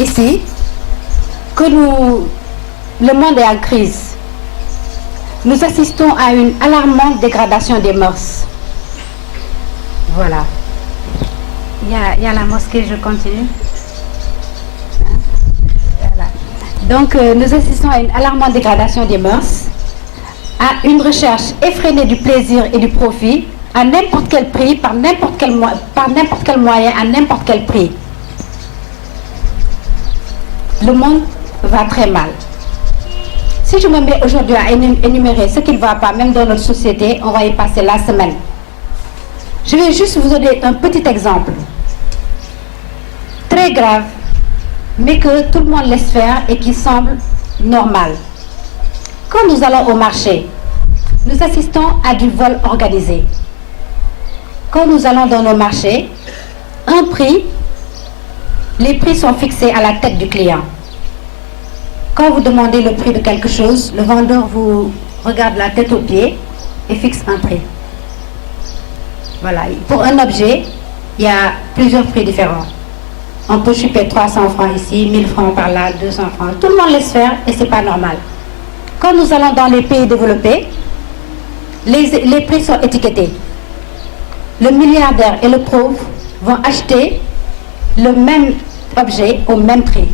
Ici, que le monde est en crise. Nous assistons à une alarmante dégradation des mœurs. Voilà. Il y a la mosquée, je continue. Voilà. Donc, nous assistons à une alarmante dégradation des mœurs, à une recherche effrénée du plaisir et du profit, à n'importe quel prix, par n'importe quel moyen, à n'importe quel prix. Le monde va très mal. Si je me mets aujourd'hui à énumérer ce qui ne va pas, même dans notre société, on va y passer la semaine. Je vais juste vous donner un petit exemple. Très grave, mais que tout le monde laisse faire et qui semble normal. Quand nous allons au marché, nous assistons à du vol organisé. Quand nous allons dans nos marchés, les prix sont fixés à la tête du client. Quand vous demandez le prix de quelque chose, le vendeur vous regarde la tête aux pieds et fixe un prix. Voilà. Pour un objet, il y a plusieurs prix différents. On peut choper 300 francs ici, 1000 francs par là, 200 francs. Tout le monde laisse faire et ce n'est pas normal. Quand nous allons dans les pays développés, les prix sont étiquetés. Le milliardaire et le pauvre vont acheter le même objet au même prix.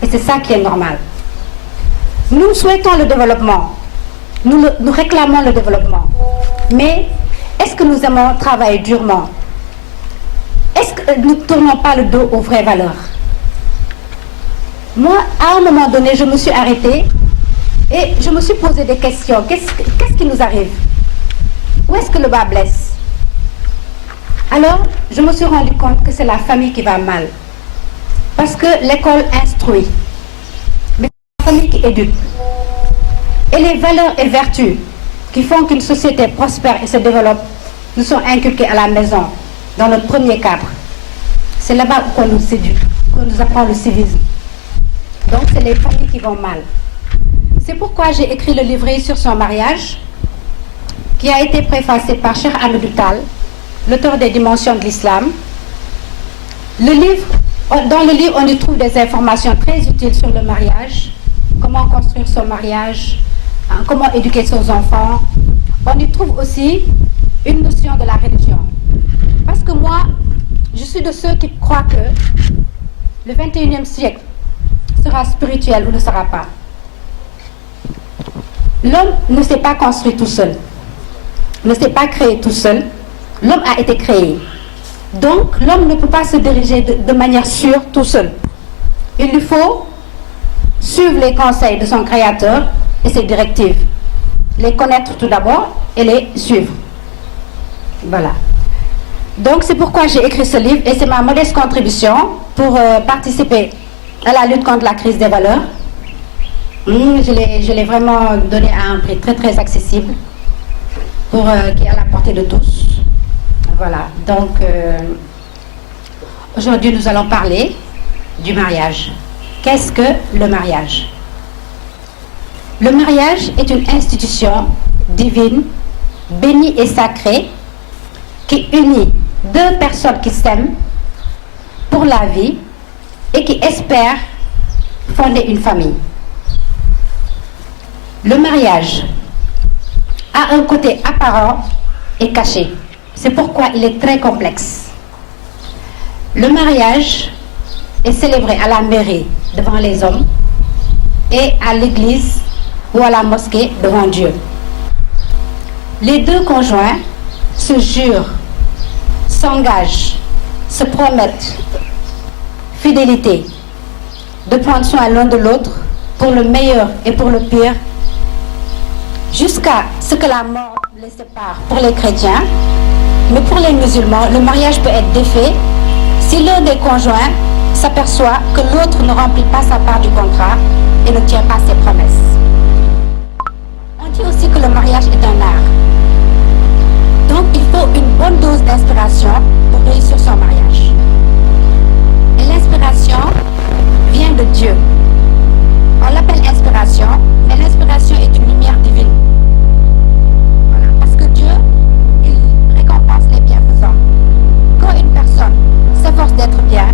Et c'est ça qui est normal. Nous souhaitons le développement. Nous réclamons le développement. Mais est-ce que nous aimons travailler durement? Est-ce que nous ne tournons pas le dos aux vraies valeurs? Moi, à un moment donné, je me suis arrêtée et je me suis posé des questions. Qu'est-ce qui nous arrive? Où est-ce que le bas blesse? Alors, je me suis rendu compte que c'est la famille qui va mal. Parce que l'école instruit. Mais c'est la famille qui éduque. Et les valeurs et vertus qui font qu'une société prospère et se développe nous sont inculquées à la maison, dans notre premier cadre. C'est là-bas qu'on nous éduque, qu'on nous apprend le civisme. Donc, c'est les familles qui vont mal. C'est pourquoi j'ai écrit le livret sur son mariage, qui a été préfacé par Cheikh Ahmedou Tall, l'auteur des Dimensions de l'Islam. Dans le livre, on y trouve des informations très utiles sur le mariage, comment construire son mariage, comment éduquer ses enfants. On y trouve aussi une notion de la religion. Parce que moi, je suis de ceux qui croient que le 21e siècle sera spirituel ou ne sera pas. L'homme ne s'est pas construit tout seul, ne s'est pas créé tout seul. L'homme a été créé. Donc, l'homme ne peut pas se diriger de manière sûre tout seul. Il lui faut suivre les conseils de son créateur et ses directives. Les connaître tout d'abord et les suivre. Voilà. Donc, c'est pourquoi j'ai écrit ce livre et c'est ma modeste contribution pour participer à la lutte contre la crise des valeurs. Je l'ai vraiment donné à un prix très très accessible qui est à la portée de tous. Voilà, donc aujourd'hui nous allons parler du mariage. Qu'est-ce que le mariage? Le mariage est une institution divine, bénie et sacrée, qui unit deux personnes qui s'aiment pour la vie et qui espèrent fonder une famille. Le mariage a un côté apparent et caché. C'est pourquoi il est très complexe. Le mariage est célébré à la mairie devant les hommes et à l'église ou à la mosquée devant Dieu. Les deux conjoints se jurent, s'engagent, se promettent fidélité, de prendre soin l'un de l'autre pour le meilleur et pour le pire, jusqu'à ce que la mort les sépare pour les chrétiens. Mais pour les musulmans, le mariage peut être défait si l'un des conjoints s'aperçoit que l'autre ne remplit pas sa part du contrat et ne tient pas ses promesses. On dit aussi que le mariage est un art. Donc il faut une bonne dose d'inspiration pour réussir son mariage. Et l'inspiration vient de Dieu. On l'appelle inspiration, mais l'inspiration est une lumière divine. Voilà, parce que Dieu, il récompense les bienfaisants. Quand une personne s'efforce d'être bien,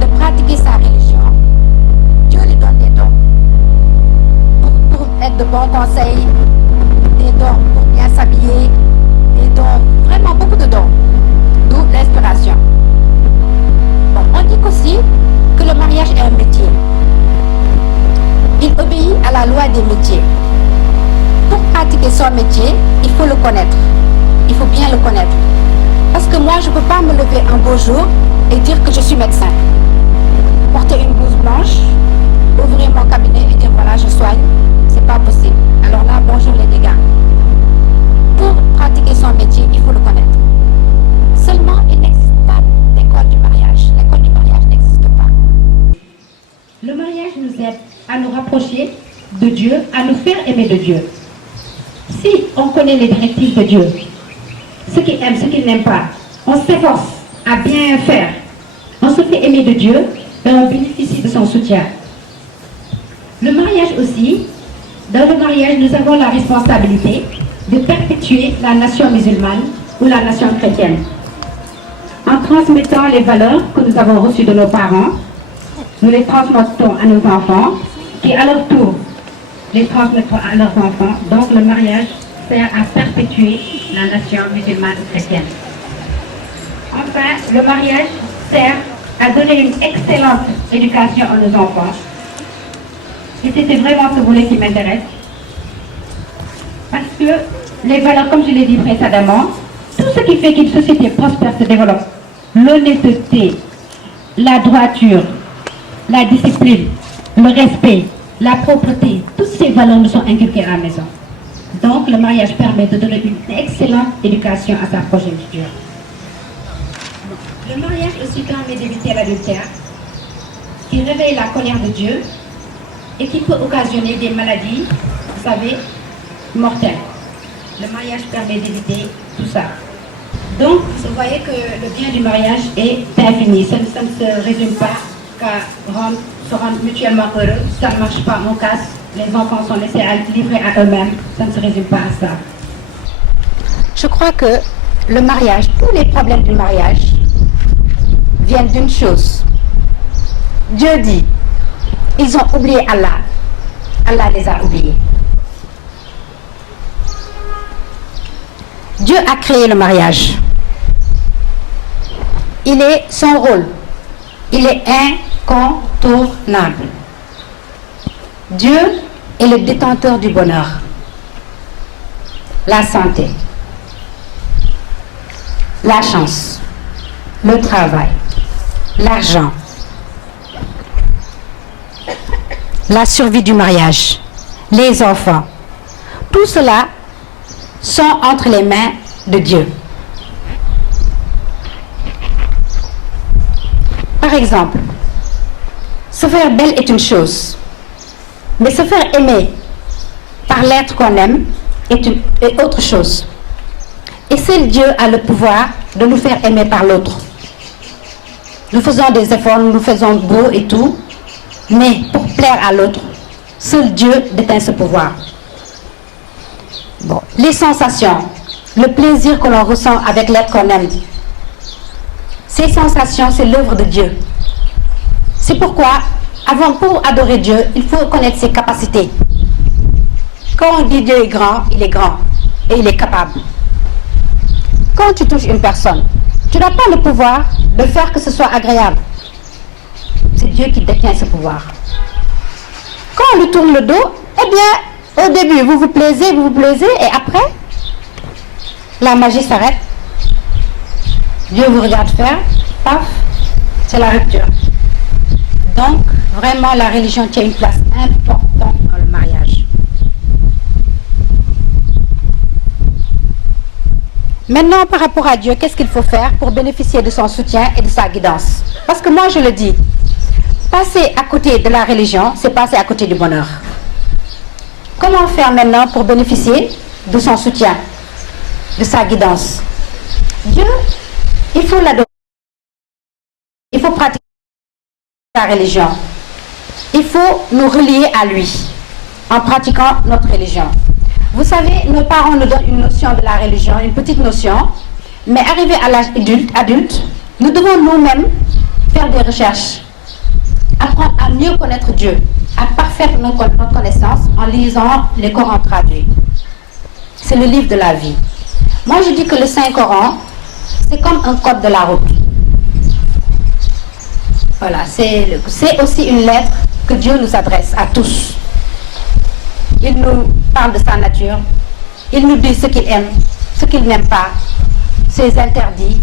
de pratiquer sa religion, la loi des métiers. Pour pratiquer son métier, il faut le connaître. Il faut bien le connaître. Parce que moi, je ne peux pas me lever un beau jour et dire que je suis médecin. Porter une blouse blanche, ouvrir mon cabinet et dire voilà, je soigne, c'est pas possible. Alors là, bonjour les dégâts. Pour pratiquer son métier, il faut le connaître. Seulement, il n'existe pas d'école du mariage. L'école du mariage n'existe pas. Le mariage nous aide à nous rapprocher de Dieu, à nous faire aimer de Dieu. Si on connaît les directives de Dieu, ce qu'il aime, ce qu'il n'aime pas, on s'efforce à bien faire, on se fait aimer de Dieu et on bénéficie de son soutien. Le mariage aussi, dans le mariage, nous avons la responsabilité de perpétuer la nation musulmane ou la nation chrétienne. En transmettant les valeurs que nous avons reçues de nos parents, nous les transmettons à nos enfants, qui à leur tour les transmettront à leurs enfants. Donc le mariage sert à perpétuer la nation musulmane ou chrétienne. Enfin, le mariage sert à donner une excellente éducation à nos enfants. Et c'était vraiment ce volet qui m'intéresse. Parce que les valeurs, comme je l'ai dit précédemment, tout ce qui fait qu'une société prospère se développe, l'honnêteté, la droiture, la discipline, le respect, la propreté, toutes ces valeurs nous sont inculquées à la maison. Donc le mariage permet de donner une excellente éducation à sa progéniture. Le mariage aussi permet d'éviter l'adultère, qui réveille la colère de Dieu et qui peut occasionner des maladies, vous savez, mortelles. Le mariage permet d'éviter tout ça. Donc, vous voyez que le bien du mariage est infini. Ça ne se résume pas qu'à se rendre mutuellement heureux. Ça ne marche pas, on casse. Les enfants sont laissés livrés à eux-mêmes. Ça ne se résume pas à ça. Je crois que le mariage, tous les problèmes du mariage viennent d'une chose. Dieu dit, ils ont oublié Allah. Allah les a oubliés. Dieu a créé le mariage. Il est son rôle. Il est incontournable. Dieu est le détenteur du bonheur, la santé, la chance, le travail, l'argent, la survie du mariage, les enfants. Tout cela sont entre les mains de Dieu. Par exemple, se faire belle est une chose, mais se faire aimer par l'être qu'on aime est autre chose. Et seul Dieu a le pouvoir de nous faire aimer par l'autre. Nous faisons des efforts, nous nous faisons beau et tout, mais pour plaire à l'autre, seul Dieu détient ce pouvoir. Bon, les sensations, le plaisir que l'on ressent avec l'être qu'on aime, ces sensations, c'est l'œuvre de Dieu. C'est pourquoi, pour adorer Dieu, il faut connaître ses capacités. Quand on dit Dieu est grand et il est capable. Quand tu touches une personne, tu n'as pas le pouvoir de faire que ce soit agréable. C'est Dieu qui détient ce pouvoir. Quand on lui tourne le dos, eh bien, au début, vous vous plaisez, et après, la magie s'arrête. Dieu vous regarde faire, paf, c'est la rupture. Donc, vraiment, la religion tient une place importante dans le mariage. Maintenant, par rapport à Dieu, qu'est-ce qu'il faut faire pour bénéficier de son soutien et de sa guidance? Parce que moi, je le dis, passer à côté de la religion, c'est passer à côté du bonheur. Comment faire maintenant pour bénéficier de son soutien, de sa guidance? Dieu, il faut l'adorer. Il faut pratiquer la religion. Il faut nous relier à lui en pratiquant notre religion. Vous savez, nos parents nous donnent une notion de la religion, une petite notion, mais arrivé à l'âge adulte, nous devons nous-mêmes faire des recherches, apprendre à mieux connaître Dieu, à parfaire notre connaissance en lisant les Corans traduits. C'est le livre de la vie. Moi, je dis que le Saint-Coran, c'est comme un code de la route. Voilà, c'est aussi une lettre que Dieu nous adresse à tous. il nous parle de sa nature, il nous dit ce qu'il aime, ce qu'il n'aime pas, ses interdits.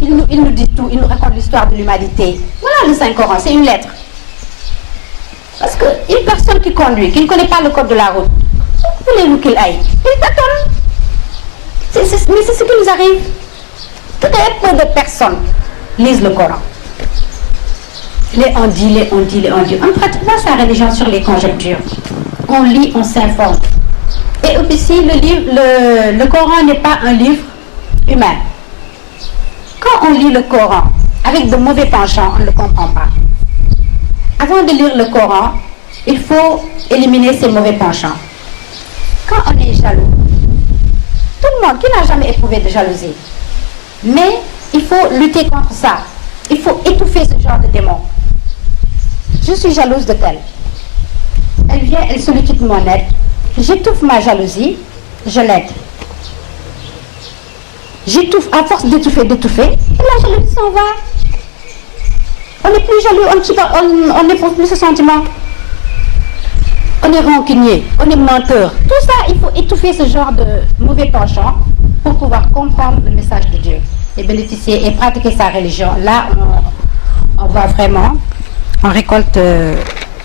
Il nous dit tout, il nous raconte l'histoire de l'humanité. Voilà le Saint-Coran, c'est une lettre. Parce qu'une personne qui conduit, qui ne connaît pas le code de la route, où voulez-vous qu'il aille? Il tâtonne. Mais c'est ce qui nous arrive. Très peu de personnes lisent le Coran. On dit. On ne pratique pas sa religion sur les conjectures. On lit, on s'informe. Et aussi, le Coran n'est pas un livre humain. Quand on lit le Coran avec de mauvais penchants, on ne le comprend pas. Avant de lire le Coran, il faut éliminer ces mauvais penchants. Quand on est jaloux, tout le monde, qui n'a jamais éprouvé de jalousie? Mais il faut lutter contre ça. Il faut étouffer ce genre de démon. Je suis jalouse de telle. Elle vient, elle sollicite mon aide. J'étouffe ma jalousie, je l'aide. J'étouffe, à force d'étouffer, et la jalousie s'en va. On n'est plus jaloux, on n'éprouve plus ce sentiment. On est rancunier, on est menteur. Tout ça, il faut étouffer ce genre de mauvais penchant pour pouvoir comprendre le message de Dieu et bénéficier et pratiquer sa religion. Là, on voit vraiment, on récolte,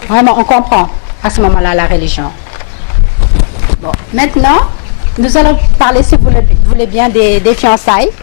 vraiment, on comprend à ce moment-là la religion. Bon, maintenant, nous allons parler, si vous le voulez bien, des fiançailles.